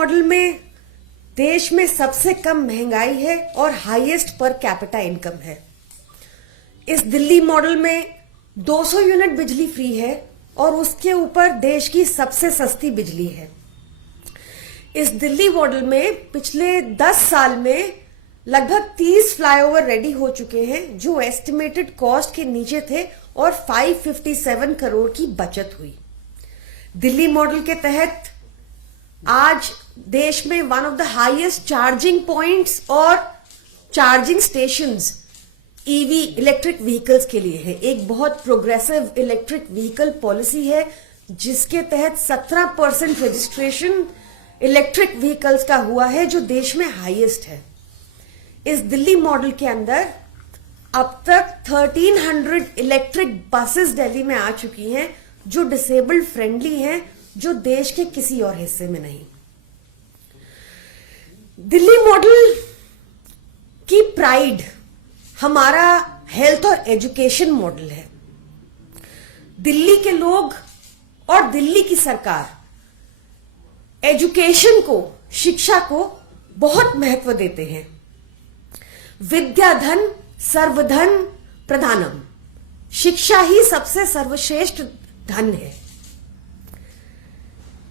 Model में देश में सबसे कम महंगाई है और हाईएस्ट पर कैपिटा इनकम है। इस दिल्ली मॉडल में 200 यूनिट बिजली फ्री है और उसके ऊपर देश की सबसे सस्ती बिजली है। इस दिल्ली मॉडल में पिछले 10 साल में लगभग 30 फ्लाईओवर रेडी हो चुके हैं जो एस्टिमेटेड कॉस्ट के नीचे थे और 557 करोड़ की बचत हुई। दिल्ली मॉडल के तहत आज देश में one of the highest charging points और charging stations EV electric vehicles के लिए है। एक बहुत प्रोग्रेसिव इलेक्ट्रिक व्हीकल पॉलिसी है जिसके तहत 17% रजिस्ट्रेशन इलेक्ट्रिक व्हीकल्स का हुआ है जो देश में हाईएस्ट है। इस दिल्ली मॉडल के अंदर अब तक 1300 इलेक्ट्रिक बसेस दिल्ली में आ चुकी हैं जो डिसेबल्ड फ्रेंडली हैं, जो देश के किसी और हिस्से में नहीं। दिल्ली मॉडल की प्राइड हमारा हेल्थ और एजुकेशन मॉडल है। दिल्ली के लोग और दिल्ली की सरकार एजुकेशन को, शिक्षा को बहुत महत्व देते हैं। विद्याधन सर्वधन प्रधानम, शिक्षा ही सबसे सर्वश्रेष्ठ धन है।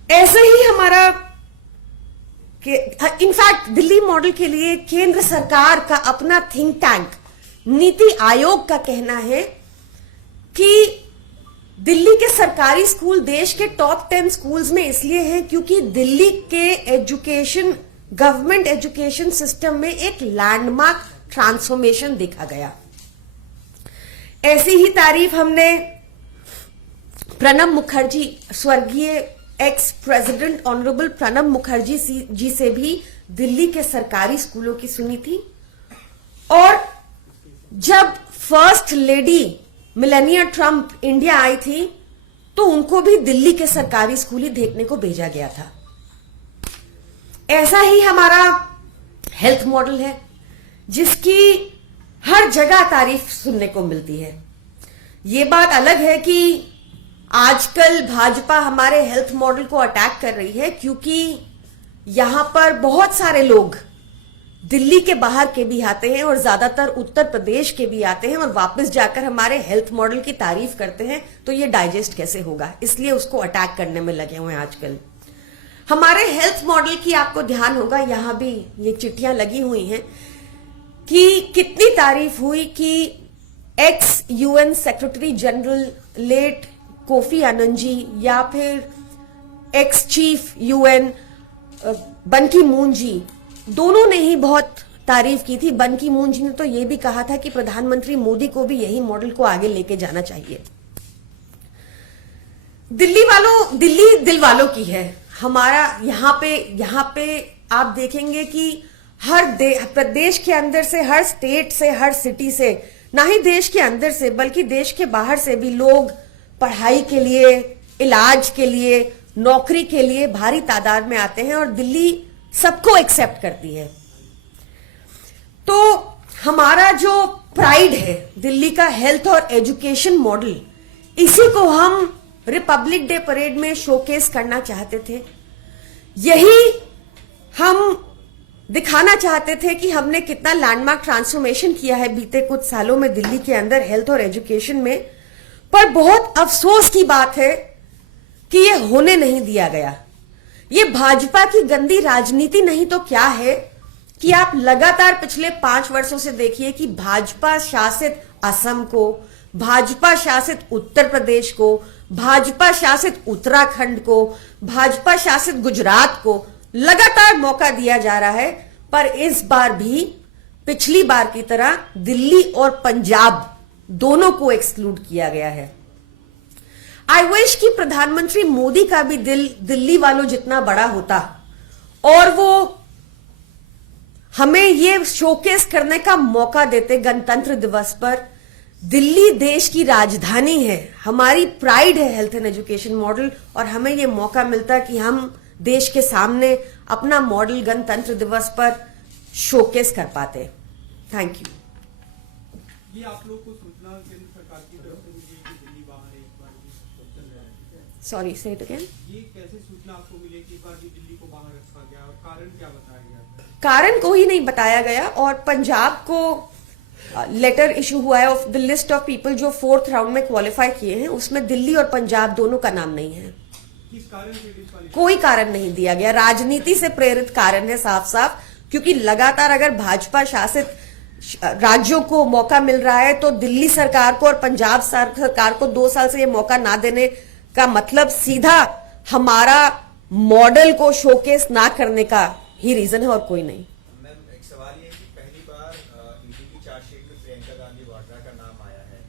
ऐसे ही हमारा इनफैक्ट दिल्ली मॉडल के लिए केंद्र सरकार का अपना थिंक टैंक नीति आयोग का कहना है कि दिल्ली के सरकारी स्कूल देश के टॉप 10 स्कूल्स में इसलिए हैं क्योंकि दिल्ली के एजुकेशन, गवर्नमेंट एजुकेशन सिस्टम में एक लैंडमार्क ट्रांसफॉर्मेशन देखा गया। ऐसी ही तारीफ हमने प्रणब मुखर्जी, स्वर्गीय ex president honourable Pranab Mukherjee ji से भी दिल्ली के सरकारी स्कूलों की सुनी थी। और जब first lady Melania Trump India I थी तो उनको भी दिल्ली के सरकारी स्कूल ही देखने को भेजा गया था। ऐसा ही हमारा हेल्थ मॉडल है जिसकी हर जगह तारीफ सुनने को मिलती है। ये बात अलग है कि आजकल भाजपा हमारे हेल्थ मॉडल को अटैक कर रही है क्योंकि यहां पर बहुत सारे लोग दिल्ली के बाहर के भी आते हैं और ज्यादातर उत्तर प्रदेश के भी आते हैं और वापस जाकर हमारे हेल्थ मॉडल की तारीफ करते हैं, तो ये डाइजेस्ट कैसे होगा, इसलिए उसको अटैक करने में लगे हुए हैं आजकल। हमारे हेल्थ मॉडल की आपको ध्यान होगा, यहां भी ये चिट्ठियां लगी हुई हैं कि कितनी तारीफ हुई कि ex UN secretary general late Kofi Annan ji या फिर एक्स चीफ यूएन बन की मून जी, दोनों ने ही बहुत तारीफ की थी। बन की मून जी ने तो यह भी कहा था कि प्रधानमंत्री मोदी को भी यही मॉडल को आगे लेके जाना चाहिए। दिल्ली दिल वालों की है। हमारा यहां पे आप देखेंगे कि हर प्रदेश के अंदर से, हर स्टेट से, हर सिटी से, ना ही देश के अंदर से बल्कि देश के बाहर से भी लोग पढ़ाई के लिए, इलाज के लिए, नौकरी के लिए भारी तादाद में आते हैं और दिल्ली सबको एक्सेप्ट करती है। तो हमारा जो प्राइड है दिल्ली का हेल्थ और एजुकेशन मॉडल, इसी को हम रिपब्लिक डे परेड में शोकेस करना चाहते थे। यही हम दिखाना चाहते थे कि हमने कितना लैंडमार्क ट्रांसफॉर्मेशन किया है बीते कुछ सालों में दिल्ली के अंदर हेल्थ और एजुकेशन में। पर बहुत अफसोस की बात है कि यह होने नहीं दिया गया। ये भाजपा की गंदी राजनीति नहीं तो क्या है कि आप लगातार पिछले 5 वर्षों से देखिए कि भाजपा शासित असम को, भाजपा शासित उत्तर प्रदेश को, भाजपा शासित उत्तराखंड को, भाजपा शासित गुजरात को लगातार मौका दिया जा रहा है। पर इस बार भी पिछली बार की तरह दिल्ली और पंजाब दोनों को एक्सक्लूड किया गया है। आई विश कि प्रधानमंत्री मोदी का भी दिल दिल्ली वालों जितना बड़ा होता और वो हमें ये शोकेस करने का मौका देते गणतंत्र दिवस पर। दिल्ली देश की राजधानी है, हमारी प्राइड है हेल्थ एंड एजुकेशन मॉडल, और हमें ये मौका मिलता कि हम देश के सामने अपना मॉडल गणतंत्र दिवस पर शोकेस कर पाते। Thank you. ये आप लोगों को सूचना केंद्र सरकार की तरफ से मिली कि दिल्ली बाहर है, इस बार भी चल रहा है, ठीक है? सॉरी, से इट अगेन। ये कैसे सूचना आपको मिली कि इस बार भी दिल्ली को बाहर रखा गया और कारण क्या बताया गया? कारण कोई नहीं बताया गया, और पंजाब को लेटर इशू हुआ है of the list of people जो 4th राउंड में क्वालिफाई किए हैं, उसमें दिल्ली और पंजाब दोनों का नाम नहीं है। किस कारण से डिस्क्वालीफाई? कोई कारण नहीं दिया गया, राजनीति से प्रेरित कारण है साफ साफ, क्योंकि लगातार अगर भाजपा शासित राज्यों को मौका मिल रहा है तो दिल्ली सरकार को और पंजाब सरकार को 2 साल से ये मौका ना देने का मतलब सीधा हमारा मॉडल को शोकेस ना करने का ही रीजन है, और कोई नहीं। मैम, एक सवाल ये है कि पहली बार ईडी की चार्जशीट में प्रियंका गांधी वाड्रा का नाम आया है।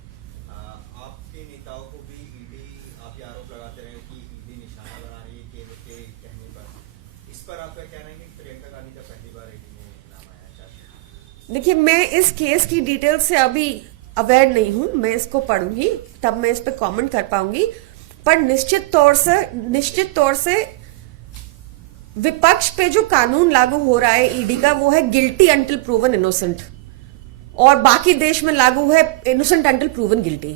आपके नेताओं को भी ईडी, आप ये आरोप लगाते रहे कि ईडी निशाना बना रही है केंद्र के कहने पर। इस पर आपका कहना है कि प्रियंका गांधी का पहली बार ईडी में नाम आया है चार्जशीट? देखिए, मैं इस केस की डिटेल से अभी अवेयर नहीं हूं, मैं इसको पढ़ूंगी तब मैं इस पे कमेंट कर पाऊंगी, पर निश्चित तौर से विपक्ष पे जो कानून लागू हो रहा है ईडी का, वो है गिल्टी अंटिल प्रूवन इनोसेंट, और बाकी देश में लागू है innocent until proven guilty.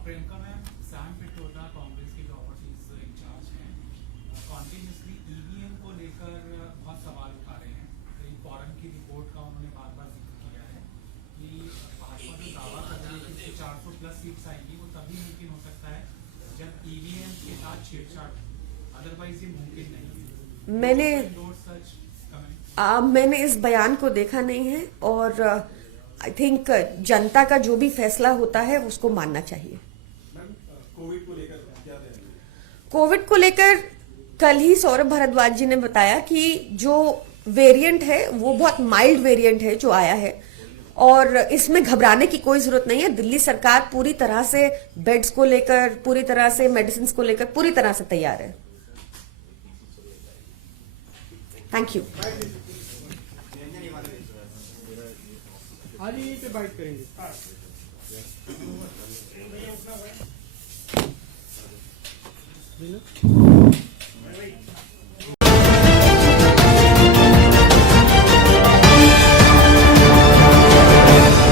Priyanka ma'am, Sam Pitroda Congress के ओवरसीज इंचार्ज हैं, कॉन्टिन्यूसली ईवीएम को लेकर बहुत सवाल उठा रहे हैं। एक फॉरन की रिपोर्ट का उन्होंने बार बार जिक्र किया है कि भाजपा जो दावा कर रही है कि 400 प्लस सीट्स आएंगी, वो तभी मुमकिन हो सकता है जब ईवीएम के साथ छेड़छाड़, अदरवाइज ये मुमकिन नहीं है। मैंने इस बयान को देखा नहीं है, और आई थिंक जनता का जो भी फैसला होता है उसको मानना चाहिए। कोविड को लेकर क्या? कोविड को लेकर कल ही सौरभ भारद्वाज जी ने बताया कि जो वेरिएंट है वो बहुत माइल्ड वेरिएंट है जो आया है, और इसमें घबराने की कोई जरूरत नहीं है। दिल्ली सरकार पूरी तरह से बेड्स को लेकर, पूरी तरह से मेडिसिन को लेकर पूरी तरह से तैयार है। Thank you. आज यहीं पे बाइट करेंगे।